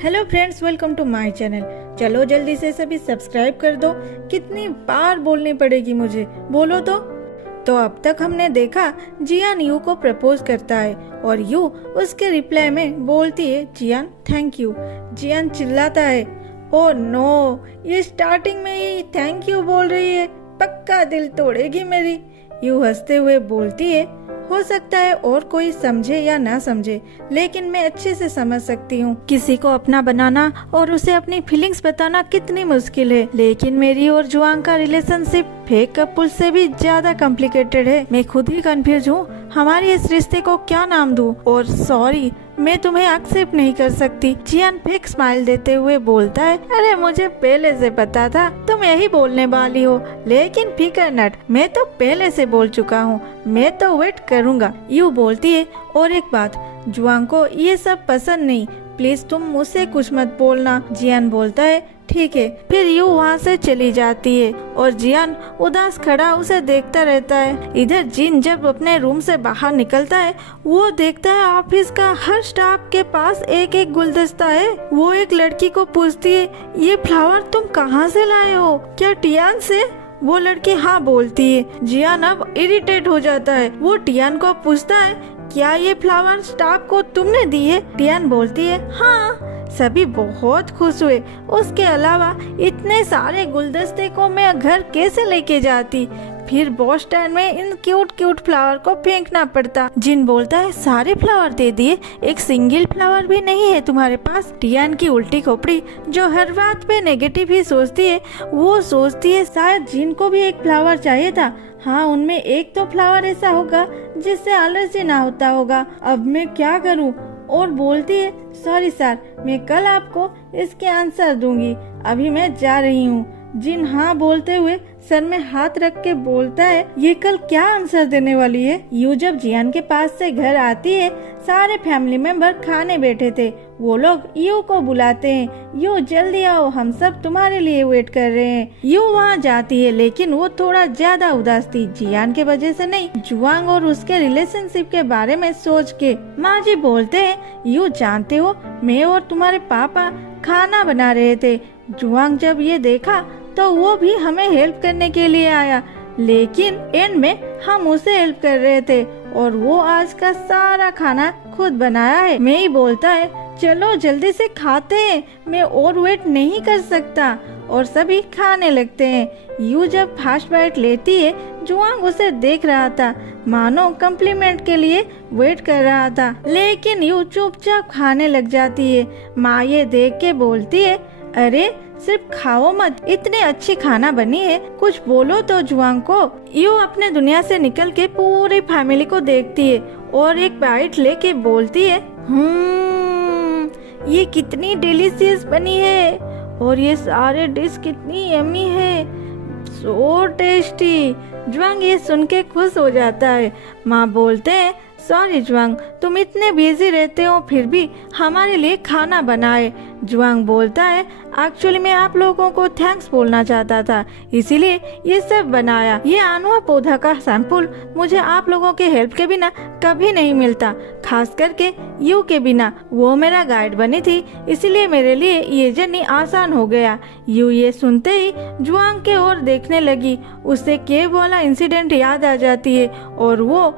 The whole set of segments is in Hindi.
Hello friends, welcome to my channel. चलो जल्दी से सभी सब्सक्राइब कर दो। कितनी बार बोलनी पड़ेगी मुझे, बोलो तो अब तक हमने देखा जियान यू को प्रपोज करता है और यू उसके रिप्लाई में बोलती है जियान थैंक यू। जियान चिल्लाता है ओ नो, ये स्टार्टिंग में ही थैंक यू बोल रही है, पक्का दिल तोड़ेगी मेरी। यू हंसते हुए बोलती है हो सकता है और कोई समझे या ना समझे, लेकिन मैं अच्छे से समझ सकती हूँ। किसी को अपना बनाना और उसे अपनी फीलिंग्स बताना कितनी मुश्किल है, लेकिन मेरी और जुआंग का रिलेशनशिप फेक कपल से भी ज्यादा कॉम्प्लिकेटेड है। मैं खुद ही कंफ्यूज हूँ हमारे इस रिश्ते को क्या नाम दूँ, और सॉरी मैं तुम्हें एक्सेप्ट नहीं कर सकती। जियान फेक स्माइल देते हुए बोलता है अरे मुझे पहले से पता था तुम यही बोलने वाली हो, लेकिन फिकर नट, मैं तो पहले से बोल चुका हूँ, मैं तो वेट करूँगा। यू बोलती है और एक बात, जुआंग को ये सब पसंद नहीं, प्लीज तुम मुझसे कुछ मत बोलना। जियान बोलता है ठीक है। फिर यू वहाँ से चली जाती है और जियान उदास खड़ा उसे देखता रहता है। इधर जिन जब अपने रूम से बाहर निकलता है वो देखता है ऑफिस का हर स्टाफ के पास एक एक गुलदस्ता है। वो एक लड़की को पूछती है ये फ्लावर तुम कहाँ से लाए हो, क्या टियान से? वो लड़की हाँ बोलती है। जियान अब इरिटेट हो जाता है। वो टियान को पूछता है क्या ये फ्लावर स्टाफ को तुमने दी है? टियान बोलती है हाँ। सभी बहुत खुश हुए। उसके अलावा इतने सारे गुलदस्ते को मैं घर कैसे लेके जाती? फिर बस स्टैंड में इन क्यूट क्यूट फ्लावर को फेंकना पड़ता। जिन बोलता है सारे फ्लावर दे दिए, एक सिंगल फ्लावर भी नहीं है तुम्हारे पास? टियान की उल्टी खोपड़ी जो हर बात पे नेगेटिव ही सोचती है, वो सोचती है शायद जिन को भी एक फ्लावर चाहिए था। हाँ, उनमें एक तो फ्लावर ऐसा होगा जिससे एलर्जी ना होता होगा। अब मैं क्या करूँ? और बोलती है सॉरी सर, मैं कल आपको इसके आंसर दूंगी, अभी मैं जा रही हूँ। जिन हाँ बोलते हुए सर में हाथ रख के बोलता है ये कल क्या आंसर देने वाली है? यू जब जियान के पास से घर आती है, सारे फैमिली मेंबर खाने बैठे थे। वो लोग यू को बुलाते हैं, यू जल्दी आओ, हम सब तुम्हारे लिए वेट कर रहे हैं। यू वहाँ जाती है, लेकिन वो थोड़ा ज्यादा उदास थी, जियान के वजह से नहीं, जुआंग और उसके रिलेशनशिप के बारे में सोच के। माँ जी बोलते हैं यू जानते हो मैं और तुम्हारे पापा खाना बना रहे थे। जुआंग जब ये देखा तो वो भी हमें हेल्प करने के लिए आया, लेकिन एंड में हम उसे हेल्प कर रहे थे और वो आज का सारा खाना खुद बनाया है। मैं ही बोलता है चलो जल्दी से खाते हैं, मैं और वेट नहीं कर सकता, और सभी खाने लगते हैं। यू जब फास्ट बाइट लेती है, जुआंग उसे देख रहा था, मानो कम्प्लीमेंट के लिए वेट कर रहा था, लेकिन यू चुपचाप खाने लग जाती है। माँ ये देख के बोलती है अरे सिर्फ खाओ मत, इतनी अच्छी खाना बनी है, कुछ बोलो तो जुआंग को। यू अपने दुनिया से निकल के पूरी फैमिली को देखती है और एक बाइट लेके बोलती है ये कितनी डिलीशियस बनी है, और ये सारे डिश कितनी यम्मी है, सो टेस्टी। जुआंग ये सुन के खुश हो जाता है। माँ बोलते हैं सॉरी जुआंग, तुम इतने बिजी रहते हो फिर भी हमारे लिए खाना बनाए। जुआंग बोलता है एक्चुअली मैं आप लोगों को थैंक्स बोलना चाहता था, इसीलिए ये सब बनाया। ये अनवा पौधा का सैंपल मुझे आप लोगों के हेल्प के बिना कभी नहीं मिलता, खास करके यू के बिना। वो मेरा गाइड बनी थी, इसीलिए मेरे लिए ये जर्नी आसान हो गया। यू ये सुनते ही जुआंग के ओर देखने लगी। उसे केव वाला इंसिडेंट याद आ जाती है और वो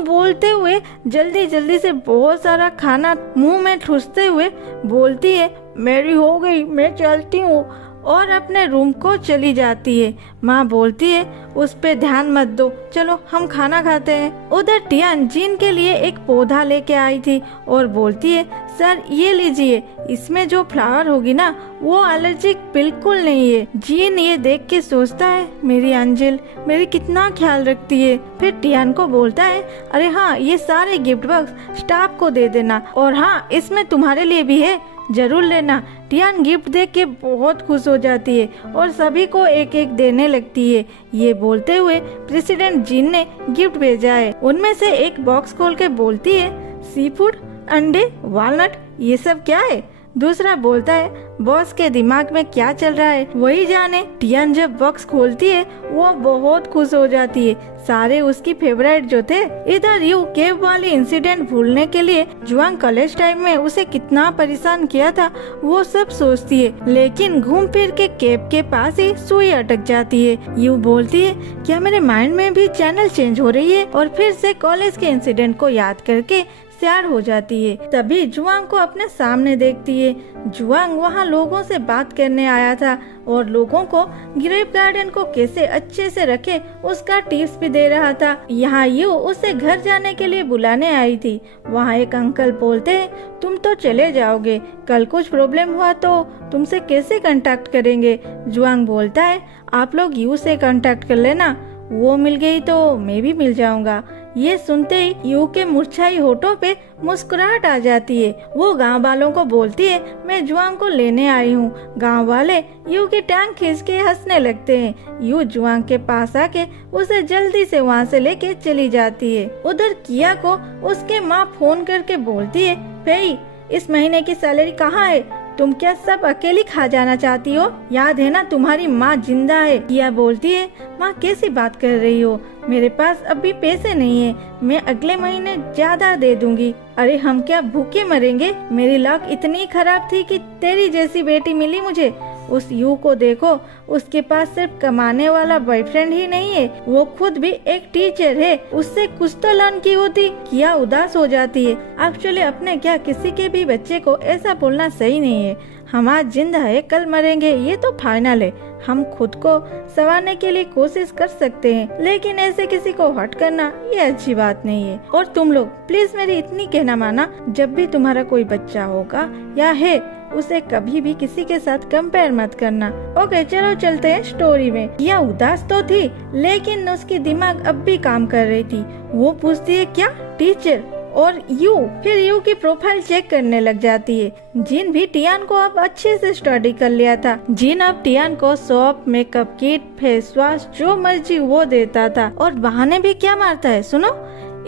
बोलते हुए जल्दी जल्दी से बहुत सारा खाना मुंह में ठूसते हुए बोलती है मेरी हो गई, मैं चलती हूँ, और अपने रूम को चली जाती है। माँ बोलती है उस पे ध्यान मत दो, चलो हम खाना खाते हैं। उधर टियान जिन के लिए एक पौधा लेके आई थी और बोलती है सर ये लीजिए, इसमें जो फ्लावर होगी ना वो एलर्जिक बिल्कुल नहीं है। जिन ये देख के सोचता है मेरी एंजल मेरी कितना ख्याल रखती है। फिर टियान को बोलता है अरे हाँ ये सारे गिफ्ट बॉक्स स्टाफ को दे देना, और हाँ इसमें तुम्हारे लिए भी है, जरूर लेना। टियान गिफ्ट देख के बहुत खुश हो जाती है और सभी को एक एक देने लगती है। ये बोलते हुए प्रेसिडेंट जिन ने गिफ्ट भेजा है। उनमें से एक बॉक्स खोल के बोलती है सी फूड, अंडे, वालनट, ये सब क्या है? दूसरा बोलता है बॉस के दिमाग में क्या चल रहा है वही जाने। टियान जब बॉक्स खोलती है वो बहुत खुश हो जाती है, सारे उसकी फेवरेट जो थे। इधर यू केव वाली इंसिडेंट भूलने के लिए जुआंग कॉलेज टाइम में उसे कितना परेशान किया था वो सब सोचती है, लेकिन घूम फिर के केव के पास ही सुई अटक जाती है। यू बोलती है क्या मेरे माइंड में भी चैनल चेंज हो रही है, और फिर से कॉलेज के इंसिडेंट को याद करके सैड हो जाती है। तभी जुआंग को अपने सामने देखती है। जुआंग वहाँ लोगों से बात करने आया था और लोगों को ग्रेप गार्डन को कैसे अच्छे से रखे उसका टिप्स भी दे रहा था। यहाँ यू उसे घर जाने के लिए बुलाने आई थी। वहाँ एक अंकल बोलते हैं तुम तो चले जाओगे, कल कुछ प्रॉब्लम हुआ तो तुमसे कैसे कांटेक्ट करेंगे। जुआंग बोलता है आप लोग यू से कांटेक्ट कर लेना, वो मिल गई तो मैं भी मिल जाऊंगा। ये सुनते ही यू के मुरझाई होठों पे मुस्कुराहट आ जाती है। वो गांव वालों को बोलती है मैं जुआंग को लेने आई हूँ। गांव वाले यू की टांग खींच के हंसने लगते हैं। यू जुआंग के पास आके उसे जल्दी से वहाँ से लेके चली जाती है। उधर किया को उसके माँ फोन करके बोलती है फेई इस महीने की सैलरी कहाँ है, तुम क्या सब अकेली खा जाना चाहती हो, याद है ना तुम्हारी माँ जिंदा है। किया बोलती है माँ कैसी बात कर रही हो, मेरे पास अभी पैसे नहीं है, मैं अगले महीने ज्यादा दे दूंगी। अरे हम क्या भूखे मरेंगे, मेरी लक इतनी खराब थी कि तेरी जैसी बेटी मिली मुझे। उस यू को देखो, उसके पास सिर्फ कमाने वाला बॉयफ्रेंड ही नहीं है, वो खुद भी एक टीचर है, उससे कुछ तो लर्न की होती। किया उदास हो जाती है। एक्चुअली अपने क्या किसी के भी बच्चे को ऐसा बोलना सही नहीं है। हम आज जिंदा है कल मरेंगे ये तो फाइनल है। हम खुद को संवारने के लिए कोशिश कर सकते हैं, लेकिन ऐसे किसी को हर्ट करना ये अच्छी बात नहीं है। और तुम लोग प्लीज मेरी इतनी कहना माना, जब भी तुम्हारा कोई बच्चा होगा या है उसे कभी भी किसी के साथ कंपेयर मत करना। ओके चलो चलते हैं स्टोरी में। यह उदास तो थी लेकिन उसकी दिमाग अब भी काम कर रही थी। वो पूछती है क्या टीचर और यू, फिर यू की प्रोफाइल चेक करने लग जाती है। जिन भी टियान को अब अच्छे से स्टडी कर लिया था। जिन अब टियान को soap, makeup kit, face wash जो मर्जी वो देता था, और बहाने भी क्या मारता है सुनो,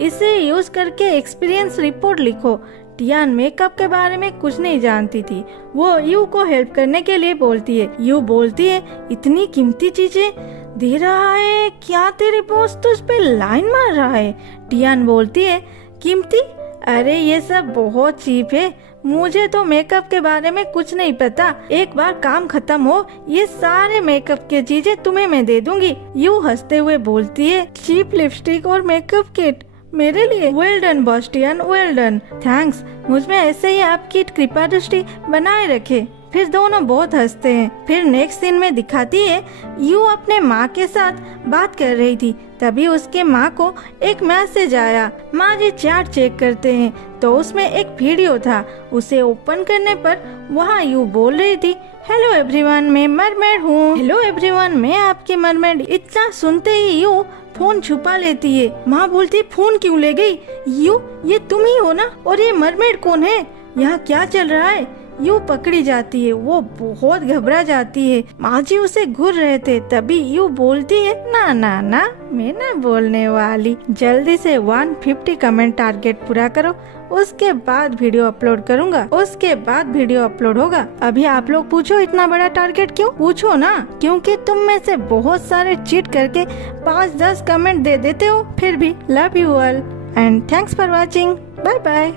इसे यूज करके एक्सपीरियंस रिपोर्ट लिखो। टियान मेकअप के बारे में कुछ नहीं जानती थी। वो यू को हेल्प करने के लिए बोलती है। यू बोलती है इतनी कीमती चीजें दे रहा है, क्या तेरे बॉस तुझ पे लाइन मार रहा है। टियान बोलती है कीमती, अरे ये सब बहुत चीप है, मुझे तो मेकअप के बारे में कुछ नहीं पता। एक बार काम खत्म हो ये सारे मेकअप के चीजें तुम्हें मैं दे दूंगी। यू हंसते हुए बोलती है चीप लिपस्टिक और मेकअप किट मेरे लिए, well done boss Tian, well done, thanks, मुझमें ऐसे ही आपकी कृपा दृष्टि बनाए रखे। फिर दोनों बहुत हंसते हैं। फिर नेक्स्ट सीन में दिखाती है यू अपने माँ के साथ बात कर रही थी। तभी उसके माँ को एक मैसेज आया। माँ जी चैट चेक करते हैं तो उसमें एक वीडियो था। उसे ओपन करने पर वहाँ यू बोल रही थी हेलो एवरीवन मैं मरमेड हूँ, हेलो एवरीवन मैं आपकी मरमेड। इतना सुनते ही यू फोन छुपा लेती है। माँ बोलती फोन क्यों ले गई, यू ये तुम ही हो ना, और ये मरमेड कौन है, यहाँ क्या चल रहा है। यू पकड़ी जाती है। वो बहुत घबरा जाती है। माँ जी उसे घूर रहे थे। तभी यू बोलती है ना ना ना मैं ना बोलने वाली, जल्दी से 150 कमेंट टारगेट पूरा करो, उसके बाद वीडियो अपलोड करूँगा, उसके बाद वीडियो अपलोड होगा। अभी आप लोग पूछो इतना बड़ा टारगेट क्यों, पूछो ना, क्योंकि तुम में से बहुत सारे चीट करके 5-10 कमेंट दे देते हो। फिर भी love you all and thanks for watching, bye bye.